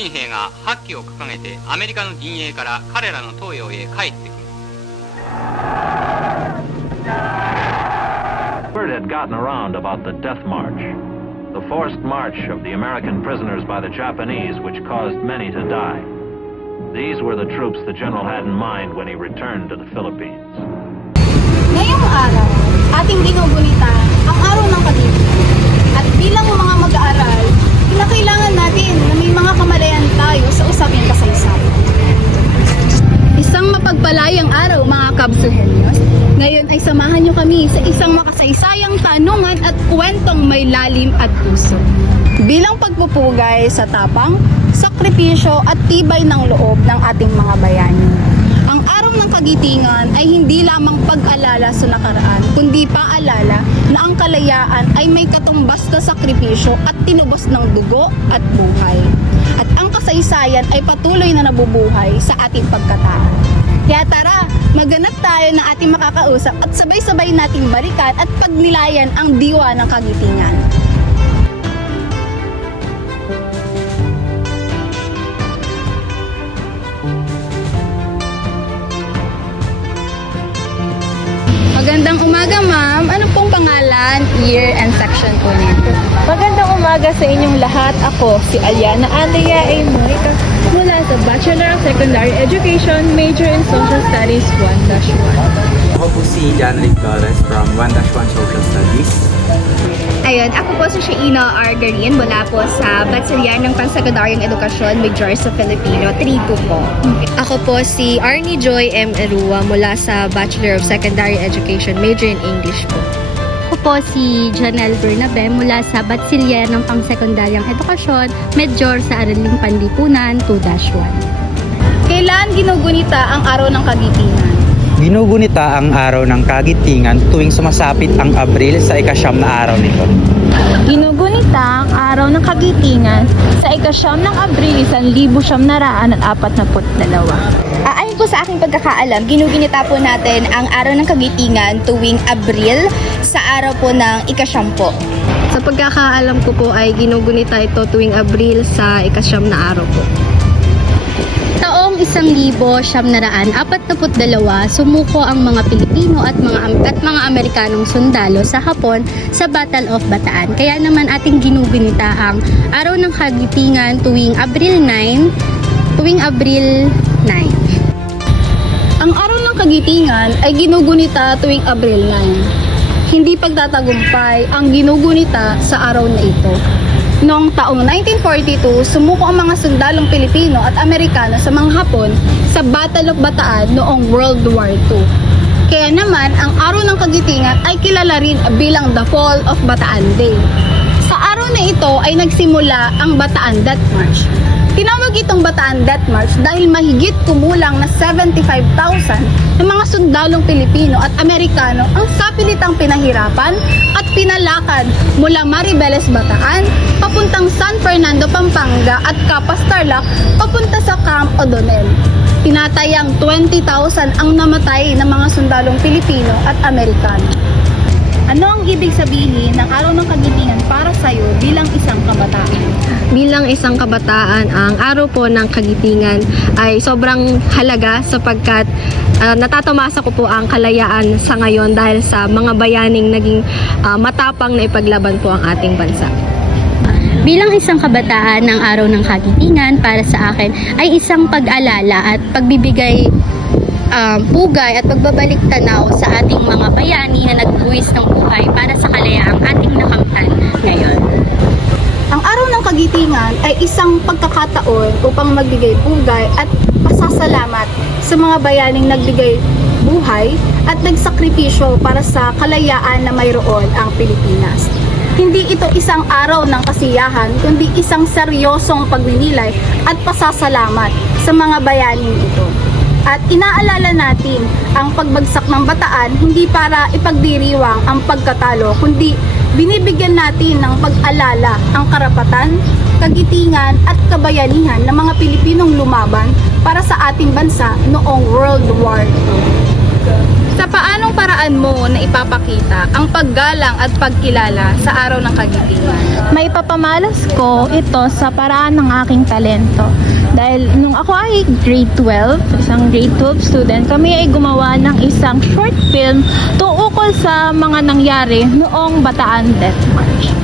近兵が白旗を掲げてアメリカの陣営から彼らの東洋へ帰ってくる Word had gotten around about the Death March, the forced march of the American prisoners by the Japanese, which caused many to die. These were the troops the general had in mind when he returned to the Philippines. Ngayong araw, ating ginugunita ang araw ng kagitingan. At bilang mga mag-aaral, kinakailangan natin na may mga kamalayan tayo sa usaping kasaysayan. Isang mapagpalayang araw mga kabsuhelyos. Ngayon ay samahan niyo kami sa isang makasaysayang tanungan at kwentong may lalim at puso. Bilang pagpupugay sa tapang, sakripisyo at tibay ng loob ng ating mga bayani. Araw ng kagitingan ay hindi lamang pag-alala sa nakaraan, kundi paalala na ang kalayaan ay may katumbas na sakripisyo at tinubos ng dugo at buhay. At ang kasaysayan ay patuloy na nabubuhay sa ating pagkatao. Kaya tara, maganap tayo ng ating makakausap at sabay-sabay nating balikan at pagnilayan ang diwa ng kagitingan. Magandang umaga, ma'am. Ano pong pangalan, year, and section po nito? Magandang umaga sa inyong lahat. Ako si Aliana Andrea A. Moica mula sa Bachelor of Secondary Education, major in Social Studies 1-1. Ako po si John Rick Torres from 1-1 Social Studies. Ayun, ako po si Shaina Argarin mula po sa Batsilyan ng Pansagodaryang Edukasyon Major sa Filipino, 3-2 po. Ako po si Arnie Joy M. Erua mula sa Bachelor of Secondary Education, major in English po. Ako po si Janelle Bernabe mula sa Batsilya ng Pangsekundaryang Edukasyon, Major sa Araling Panlipunan 2-1. Kailan ginugunita ang araw ng kagitingan? Ginugunita ang araw ng kagitingan tuwing sumasapit ang Abril sa ikasyam na araw nito. Ginugunita ang araw ng kagitingan sa ikasyam ng Abril 1942. Aayon po sa aking pagkakaalam, ginugunita po natin ang araw ng kagitingan tuwing Abril sa araw po ng ikasyampo. Sa pagkakaalam ko po ay ginugunita ito tuwing Abril sa ikasyam na araw po. Taong 1,000 siyam na raan, apat na put dalawa, sumuko ang mga Pilipino at mga at mga Amerikanong sundalo sa Hapon sa Battle of Bataan. Kaya naman ating ginugunita ang araw ng kagitingan tuwing Abril 9, tuwing Abril 9. Ang araw ng kagitingan ay ginugunita tuwing Abril 9. Hindi pagtatagumpay ang ginugunita sa araw na ito. Noong taong 1942, sumuko ang mga sundalong Pilipino at Amerikano sa mga Hapon sa Battle of Bataan noong World War II. Kaya naman, ang araw ng kagitingan ay kilala rin bilang the Fall of Bataan Day. Sa araw na ito ay nagsimula ang Bataan Death March. Tinawag itong Bataan Death March dahil mahigit kumulang na 75,000 ng mga sundalong Pilipino at Amerikano ang sapilitang pinahirapan at pinalakad mula Maribeles, Bataan, papuntang San Fernando, Pampanga at Capas Tarlac papunta sa Camp O'Donnell. Tinatayang 20,000 ang namatay ng mga sundalong Pilipino at Amerikano. Ano ang ibig sabihin ng araw ng kagitingan para sa iyo bilang isang kabataan? Bilang isang kabataan, ang araw po ng kagitingan ay sobrang halaga sapagkat ah, natatamasa ko po ang kalayaan sa ngayon dahil sa mga bayaning naging ah, matapang na ipaglaban po ang ating bansa. Bilang isang kabataan, ng araw ng kagitingan para sa akin ay isang pag-alala at pagbibigay um, pugay at pagbabalik tanaw sa ating mga bayani na nagbuwis ng buhay para sa kalayaang ating nakamtan ngayon. Ang araw ng kagitingan ay isang pagkakataon upang magbigay pugay at pasasalamat sa mga bayaning nagbigay buhay at nagsakripisyo para sa kalayaan na mayroon ang Pilipinas. Hindi ito isang araw ng kasiyahan, kundi isang seryosong pagninilay at pasasalamat sa mga bayaning ito. At inaalala natin ang pagbagsak ng bataan hindi para ipagdiriwang ang pagkatalo, kundi binibigyan natin ng pag-alala ang karapatan, kagitingan at kabayanihan ng mga Pilipinong lumaban para sa ating bansa noong World War II. Sa paanong paraan mo na ipapakita ang paggalang at pagkilala sa araw ng kagitingan? May papamalas ko ito sa paraan ng aking talento. Dahil nung ako ay grade 12, isang grade 12 student, kami ay gumawa ng isang short film tungkol sa mga nangyari noong Bataan Death March.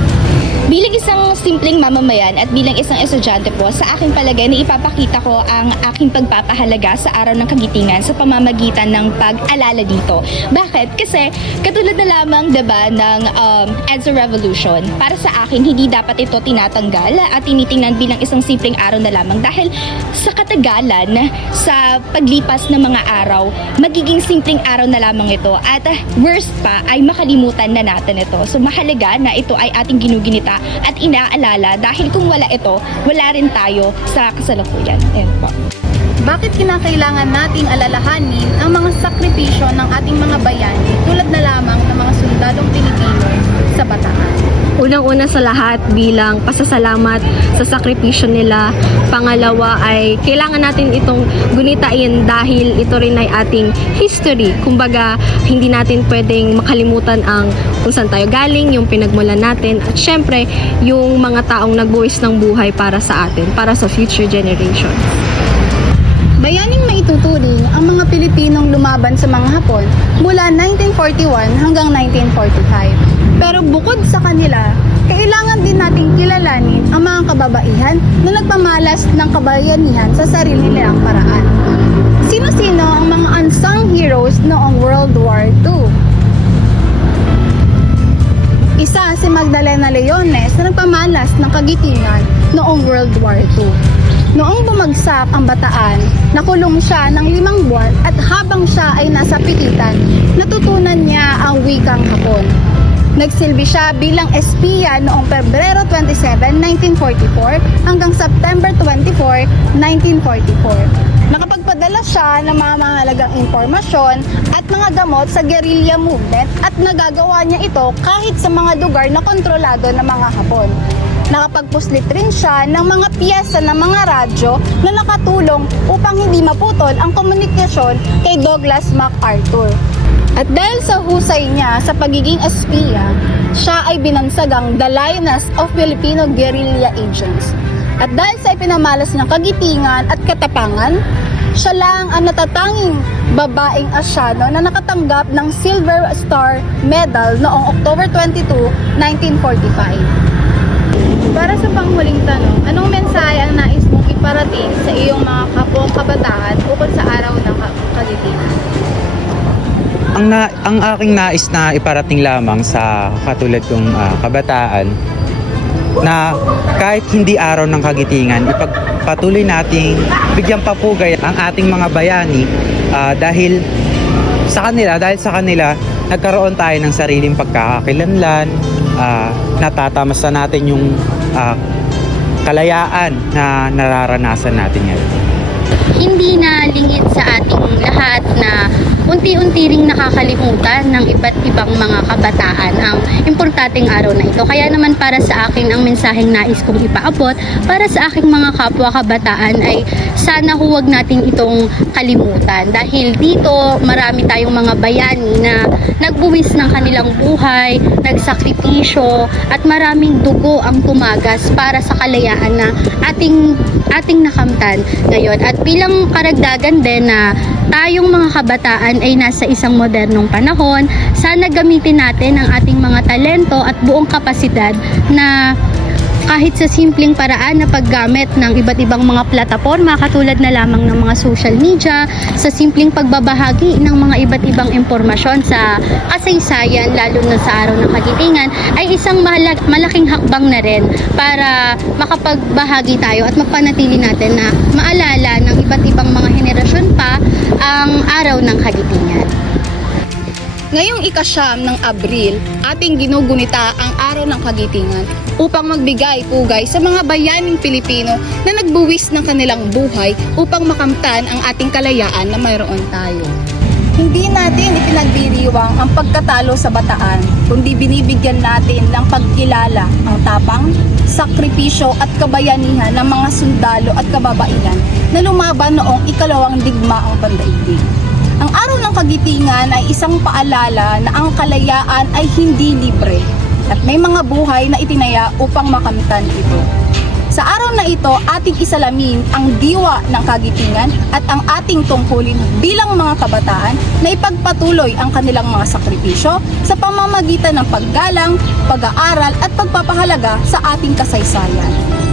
Bilang isang simpleng mamamayan at bilang isang estudyante po, sa aking palagay na ipapakita ko ang aking pagpapahalaga sa araw ng kagitingan sa pamamagitan ng pag-alala dito. Bakit? Kasi katulad na lamang 'di ba ng um, EDSA Revolution, para sa akin hindi dapat ito tinatanggal at tinitingnan bilang isang simpleng araw na lamang dahil sa katagalan, sa paglipas ng mga araw, magiging simpleng araw na lamang ito at uh, worst pa ay makalimutan na natin ito. So mahalaga na ito ay ating ginuginita at inaalala dahil kung wala ito, wala rin tayo sa kasalukuyan. Ayan po. Bakit kinakailangan nating alalahanin ang mga sakripisyo ng ating mga bayani tulad na lamang ng mga sundalong Pilipino sa Bataan? Unang-una sa lahat bilang pasasalamat sa sakripisyo nila. Pangalawa ay kailangan natin itong gunitain dahil ito rin ay ating history. Kumbaga, hindi natin pwedeng makalimutan ang kung saan tayo galing, yung pinagmulan natin, at syempre, yung mga taong nagbuwis ng buhay para sa atin, para sa future generation. Bayaning maituturing ang mga Pilipinong lumaban sa mga Hapon mula 1941 hanggang 1945. Pero bukod sa kanila, kailangan din nating kilalanin ang mga kababaihan na nagpamalas ng kabayanihan sa sarili nilang paraan. Sino-sino ang mga unsung heroes noong World War II? Isa si Magdalena Leones na nagpamalas ng kagitingan noong World War II. Noong bumagsak ang bataan, nakulong siya ng limang buwan at habang siya ay nasa pikitan, natutunan niya ang wikang hapon. Nagsilbi siya bilang espiya noong Pebrero 27, 1944 hanggang September 24, 1944. Nakapagpadala siya ng mga mahalagang impormasyon at mga gamot sa guerrilla movement at nagagawa niya ito kahit sa mga lugar na kontrolado ng mga Hapon. Nakapagpuslit rin siya ng mga piyesa ng mga radyo na nakatulong upang hindi maputol ang komunikasyon kay Douglas MacArthur. At dahil sa husay niya sa pagiging espiya, siya ay binansagang The Lioness of Filipino Guerrilla Agents. At dahil sa ipinamalas niyang kagitingan at katapangan, siya lang ang natatanging babaeng Asyano na nakatanggap ng Silver Star Medal noong October 22, 1945. Para sa panghuling tanong, anong mensahe ang nais mong iparating sa iyong mga kapwa kabataan ukol sa araw ng ka- kagitingan? Ang, na, ang aking nais na iparating lamang sa katulad kong ah, kabataan na kahit hindi araw ng kagitingan, ipagpatuloy nating bigyang papugay ang ating mga bayani ah, dahil sa kanila, dahil sa kanila, nagkaroon tayo ng sariling pagkakakilanlan, ah, natatamasan natin yung ah, kalayaan na nararanasan natin ngayon. hindi na lingid sa ating lahat na unti-unti ring nakakalimutan ng iba't ibang mga kabataan ang importanteng araw na ito. Kaya naman para sa akin ang mensaheng nais kong ipaabot para sa aking mga kapwa kabataan ay sana huwag natin itong kalimutan dahil dito marami tayong mga bayani na nagbuwis ng kanilang buhay, nagsakripisyo at maraming dugo ang tumagas para sa kalayaan na ating ating nakamtan ngayon. At bilang karagdagan din na tayong mga kabataan ay nasa isang modernong panahon, sana gamitin natin ang ating mga talento at buong kapasidad na kahit sa simpleng paraan na paggamit ng iba't ibang mga plataforma katulad na lamang ng mga social media, sa simpleng pagbabahagi ng mga iba't ibang impormasyon sa kasaysayan lalo na sa araw ng kagitingan ay isang mahala- malaking hakbang na rin para makapagbahagi tayo at mapanatili natin na maalala ng iba't ibang mga henerasyon pa ang araw ng kagitingan. Ngayong ikasyam ng Abril, ating ginugunita ang araw ng kagitingan upang magbigay pugay sa mga bayaning Pilipino na nagbuwis ng kanilang buhay upang makamtan ang ating kalayaan na mayroon tayo. Hindi natin ipinagbiriwang ang pagkatalo sa bataan, kundi binibigyan natin ng pagkilala ang tapang, sakripisyo at kabayanihan ng mga sundalo at kababaihan na lumaban noong ikalawang digmaang pandaigdig. Ang araw ng kagitingan ay isang paalala na ang kalayaan ay hindi libre at may mga buhay na itinaya upang makamtan ito. Sa araw na ito, ating isalamin ang diwa ng kagitingan at ang ating tungkulin bilang mga kabataan na ipagpatuloy ang kanilang mga sakripisyo sa pamamagitan ng paggalang, pag-aaral at pagpapahalaga sa ating kasaysayan.